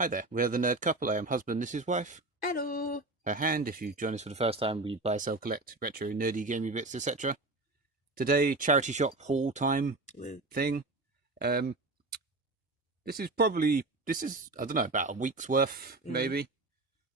Hi there, we are the Nerd Couple. I am husband, this is wife. Hello. Her hand, if you join us for the first time, we buy, sell, collect retro, nerdy, gaming bits, etc. Today, charity shop haul time thing. Um, this is, I don't know, about a week's worth, maybe.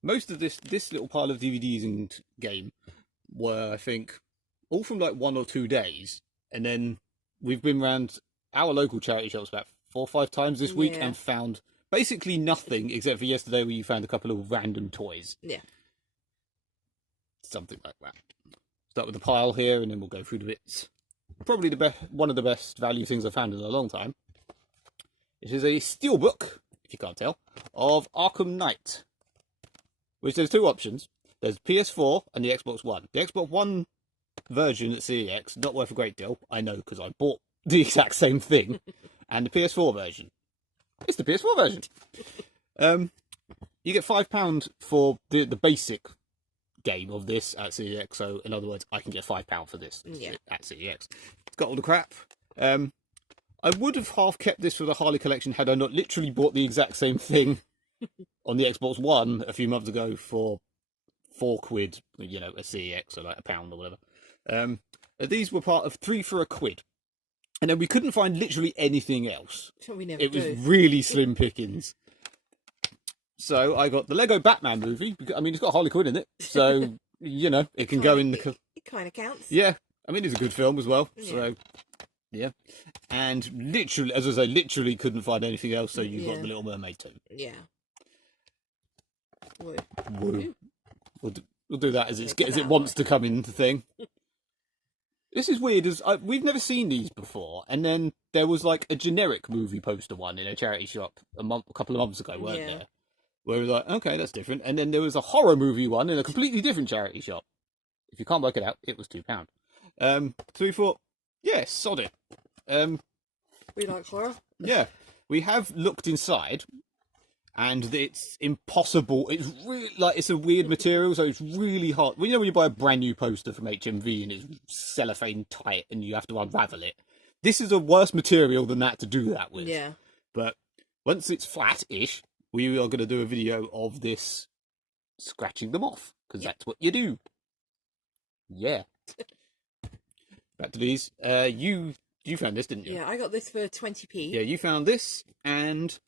Most of this little pile of DVDs and game were, I think, all from like 1 or 2 days. And then we've been around our local charity shops about 4 or 5 times this week and found basically nothing except for yesterday where you found a couple of random toys. Yeah. Something like that. Start with the pile here and then we'll go through the bits. Probably one of the best value things I've found in a long time. It is a Steelbook, if you can't tell, of Arkham Knight. Which there's two options. There's PS4 and the Xbox One. The Xbox One version at CEX, not worth a great deal. I know because I bought the exact same thing. And the PS4 version. It's the PS4 version. You get £5 for the basic game of this at CEX. So, in other words, I can get £5 for this at CEX. It's got all the crap. I would have half kept this for the Harley collection had I not literally bought the exact same thing on the Xbox One a few months ago for £4, you know, a CEX, or like £1 or whatever. These were part of 3 for £1. And then we couldn't find literally anything else. It was really slim pickings. So I got the Lego Batman movie. I mean, it's got Harley Quinn in it. So, you know, it can go in the... It kind of counts. Yeah. I mean, it's a good film as well. Yeah. So, yeah. And literally, as I say, literally couldn't find anything else. So you got the Little Mermaid too. Yeah. Woo. Woo. We'll do that as it wants to come into the thing. This is weird, we've never seen these before, and then there was like a generic movie poster one in a charity shop a couple of months ago, weren't there? Where it was like, okay, that's different. And then there was a horror movie one in a completely different charity shop. If you can't work it out, it was £2. So we thought, yeah, sod it. We like horror. Yeah, we have looked inside, and it's impossible. It's really it's a weird material, so it's really hard. Well, you know when you buy a brand new poster from HMV and it's cellophane tight and you have to unravel it? This is a worse material than that to do that with. Yeah. But once it's flat-ish, we are going to do a video of this scratching them off, because that's what you do. Yeah. Back to these. You found this, didn't you? Yeah, I got this for 20p. Yeah, you found this and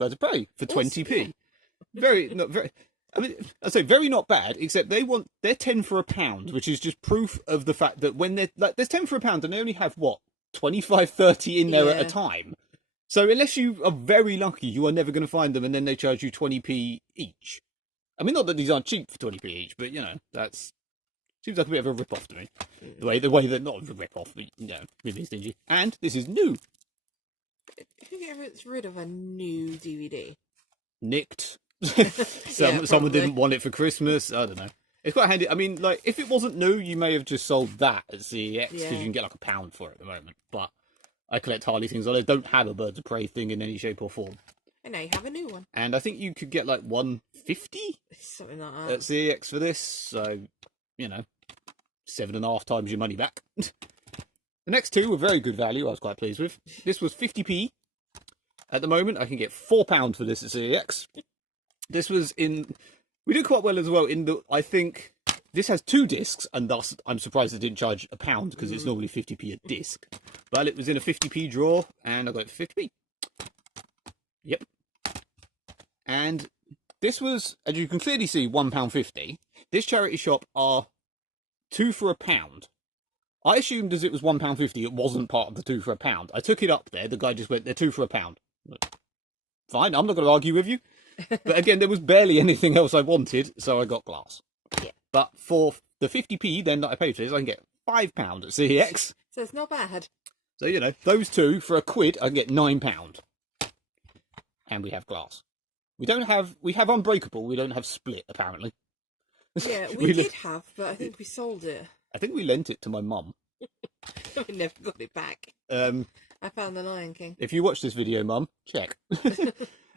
Birds of Prey for 20p. Yeah. Very. I mean, I say very not bad. Except they're 10 for £1, which is just proof of the fact that when they're like, there's 10 for £1 and they only have what 25, 30 in there at a time. So unless you are very lucky, you are never going to find them, and then they charge you 20p each. I mean, not that these aren't cheap for 20p each, but you know that's seems like a bit of a rip-off to me. The way they're not a rip-off, but you know, really stingy. And this is new. Who gets rid of a new DVD? Nicked. Someone didn't want it for Christmas. I don't know. It's quite handy. I mean, like, if it wasn't new, you may have just sold that at CEX, because you can get like £1 for it at the moment. But I collect Harley things. I don't have a Birds of Prey thing in any shape or form. And now you have a new one. And I think you could get like 150 something like that at CEX for this. So, you know, 7.5 times your money back. The next two were very good value. I was quite pleased with. This was 50p. At the moment, I can get £4 for this at CEX. This was in... We did quite well as well in the... I think this has 2 discs, and thus I'm surprised they didn't charge £1, because it's normally 50p a disc. But it was in a 50p drawer, and I got it for 50p. Yep. And this was, as you can clearly see, £1.50. This charity shop are 2 for £1. I assumed as it was £1.50, it wasn't part of the 2 for £1. I took it up there. The guy just went, they're 2 for £1. Fine, I'm not going to argue with you. But again, there was barely anything else I wanted, so I got glass. Yeah. But for the 50p then that I paid for this, I can get £5 at CEX. So it's not bad. So, you know, those two for £1, I can get £9. And we have glass. We have Unbreakable, we don't have Split, apparently. Yeah, we did have, but I think we sold it. I think we lent it to my mum. We never got it back. I found the Lion King. If you watch this video, Mum, check.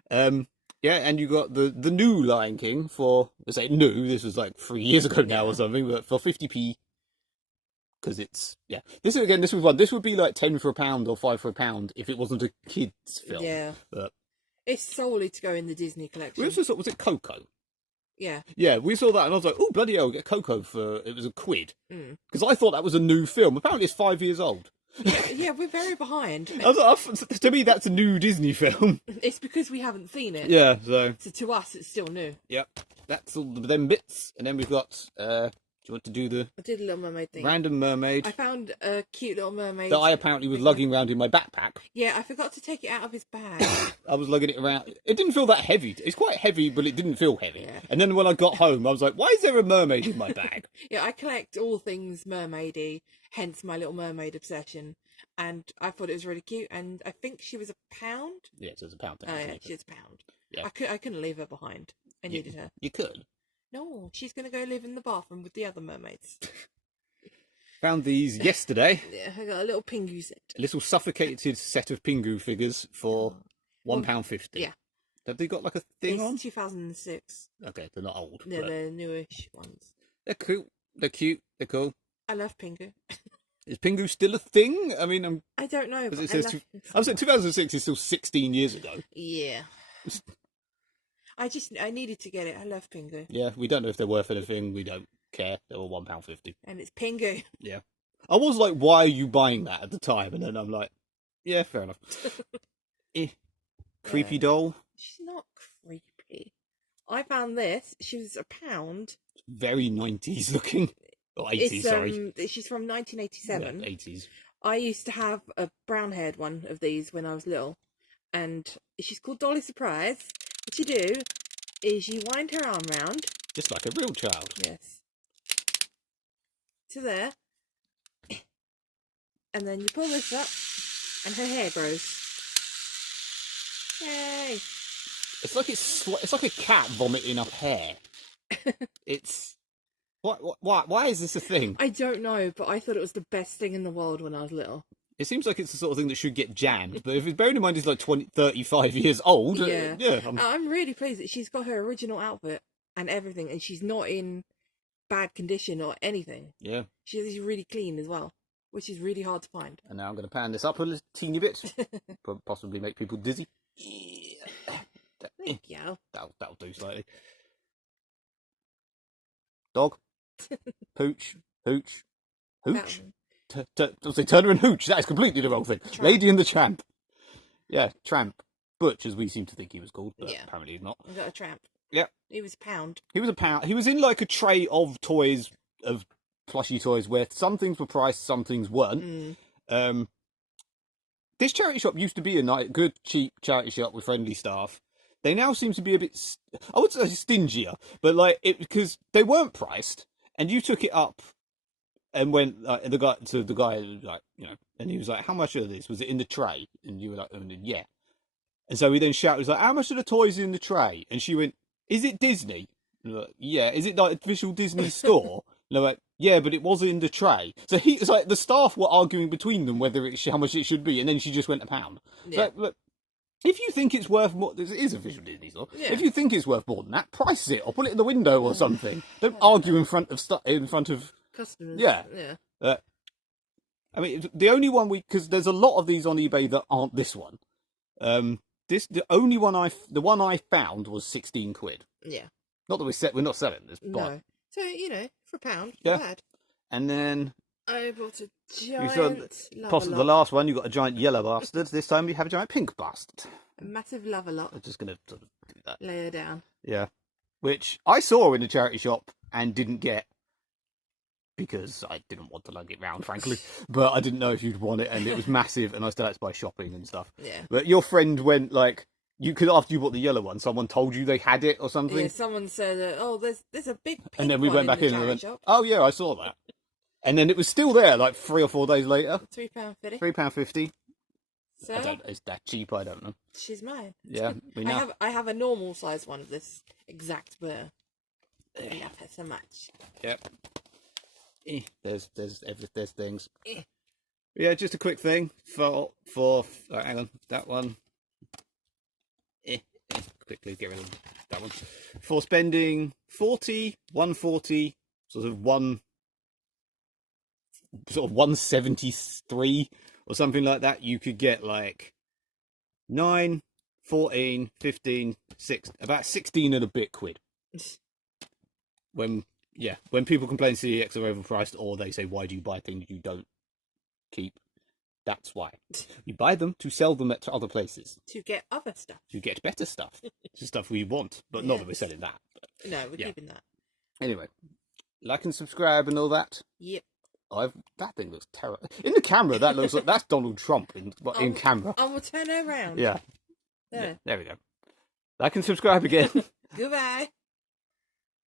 Yeah, and you got the new Lion King for, I say new, this was like 3 years ago now or something, but for 50p. Because it's, yeah. This was one. This would be like 10 for £1 or 5 for £1 if it wasn't a kid's film. Yeah. But It's solely to go in the Disney collection. We also saw, was it Coco? Yeah. Yeah, we saw that and I was like, oh, bloody hell, get Coco for, it was £1. Mm. Because I thought that was a new film. Apparently it's 5 years old. Yeah, we're very behind. To me, that's a new Disney film. It's because we haven't seen it. Yeah, so to us, it's still new. Yep, that's all them bits. And then we've got, do you want to do the I did a Little Mermaid thing. Random Mermaid? I found a cute Little Mermaid. That I apparently was lugging around in my backpack. Yeah, I forgot to take it out of his bag. I was lugging it around. It didn't feel that heavy. It's quite heavy, but it didn't feel heavy. Yeah. And then when I got home, I was like, why is there a mermaid in my bag? Yeah, I collect all things mermaidy, hence my Little Mermaid obsession. And I thought it was really cute, and I think she was £1. Yeah, so it's £1. Oh, yeah, she's £1. Yeah. I couldn't leave her behind. I needed her. You could. No, she's going to go live in the bathroom with the other mermaids. Found these yesterday. Yeah, I got a little Pingu set. A little suffocated set of Pingu figures for £1.50. Yeah. Have they got like a thing It's on? 2006. Okay, they're not old. Yeah, but they're newish ones. they're cool. They're cute. They're cool. I love Pingu. Is Pingu still a thing? I mean, I don't know. But it says I was saying 2006 is still 16 years ago. Yeah. I needed to get it. I love Pingu. Yeah, we don't know if they're worth anything. We don't care. They were £1.50. And it's Pingu. Yeah. I was like, why are you buying that at the time? And then I'm like, yeah, fair enough. Creepy doll. She's not creepy. I found this. She was £1. Very 90s looking. Or 80s, sorry. She's from 1987. Yeah, 80s. I used to have a brown-haired one of these when I was little. And she's called Dolly Surprise. What you do is you wind her arm round. Just like a real child. Yes. To there. And then you pull this up, and her hair grows. Yay! It's like a cat vomiting up hair. It's why is this a thing? I don't know, but I thought it was the best thing in the world when I was little. It seems like it's the sort of thing that should get jammed, but if it's bearing in mind it's like 35 years old, yeah. I'm really pleased that she's got her original outfit and everything, and she's not in bad condition or anything. Yeah. She's really clean as well, which is really hard to find. And now I'm going to pan this up a little teeny bit, possibly make people dizzy. Thank you. That'll do slightly. Dog, pooch, hooch, hooch. I'll say Turner and Hooch. That is completely the wrong thing. Tramp. Lady and the Tramp. Yeah, Tramp. Butch, as we seem to think he was called, but apparently he's not. We got a Tramp. Yeah. He was £1. He was £1. He was in like a tray of toys, of plushy toys, where some things were priced, some things weren't. This charity shop used to be a good, cheap charity shop with friendly staff. They now seem to be a bit, I would say stingier, but like because they weren't priced, and you took it up. And went the guy like, you know, and he was like, "How much are this? Was it in the tray?" And you were like, "Yeah." And so he then shouted, "Was like, how much are the toys in the tray?" And she went, "Is it Disney?" And like, "Yeah." "Is it like official Disney store?" And they're like, "Yeah, but it was in the tray." So he was like, the staff were arguing between them whether it's how much it should be, and then she just went £1. Yeah. So, look, if you think it's worth more, this is official Disney store. Yeah. If you think it's worth more than that, price it or put it in the window or something. Don't argue in front of customers. Yeah. I mean, the only one because there's a lot of these on eBay that aren't this one. The one I found was £16. Yeah. Not that we're not selling this. No. But, so for £1, yeah. not bad. And then I bought a giant possibly the last one. You got a giant yellow bastard. This time you have a giant pink bastard. A massive lava lot. I'm just gonna sort of do that. Lay her down. Yeah. Which I saw in a charity shop and didn't get. Because I didn't want to lug it round, frankly. But I didn't know if you'd want it, and it was massive, and I still had to buy shopping and stuff. Yeah. But your friend went, like, after you bought the yellow one, someone told you they had it or something? Yeah, someone said, oh, there's a big pink and then we went back in and went, shop. oh, yeah, I saw that. And then it was still there, like, 3 or 4 days later. £3.50. £3.50. So? It's that cheap, I don't know. She's mine. Yeah, we know. I have a normal size one of this exact bear. I love her so much. Yep. There's things. Yeah, just a quick thing for hang on, that one. Quickly get rid of that one. For spending 140, sort of 173 or something like that, you could get like 9, 14, 15, 6, about 16 and a bit quid. When people complain CEX are overpriced, or they say, why do you buy things you don't keep? That's why. You buy them to sell them at other places. To get other stuff. To get better stuff. It's stuff we want, but not that we're selling that. But, no, we're keeping that. Anyway, like and subscribe and all that. Yep. That thing looks terrible. In the camera, that looks like that's Donald Trump in camera. I will turn it around. Yeah. There. There we go. Like and subscribe again. Goodbye.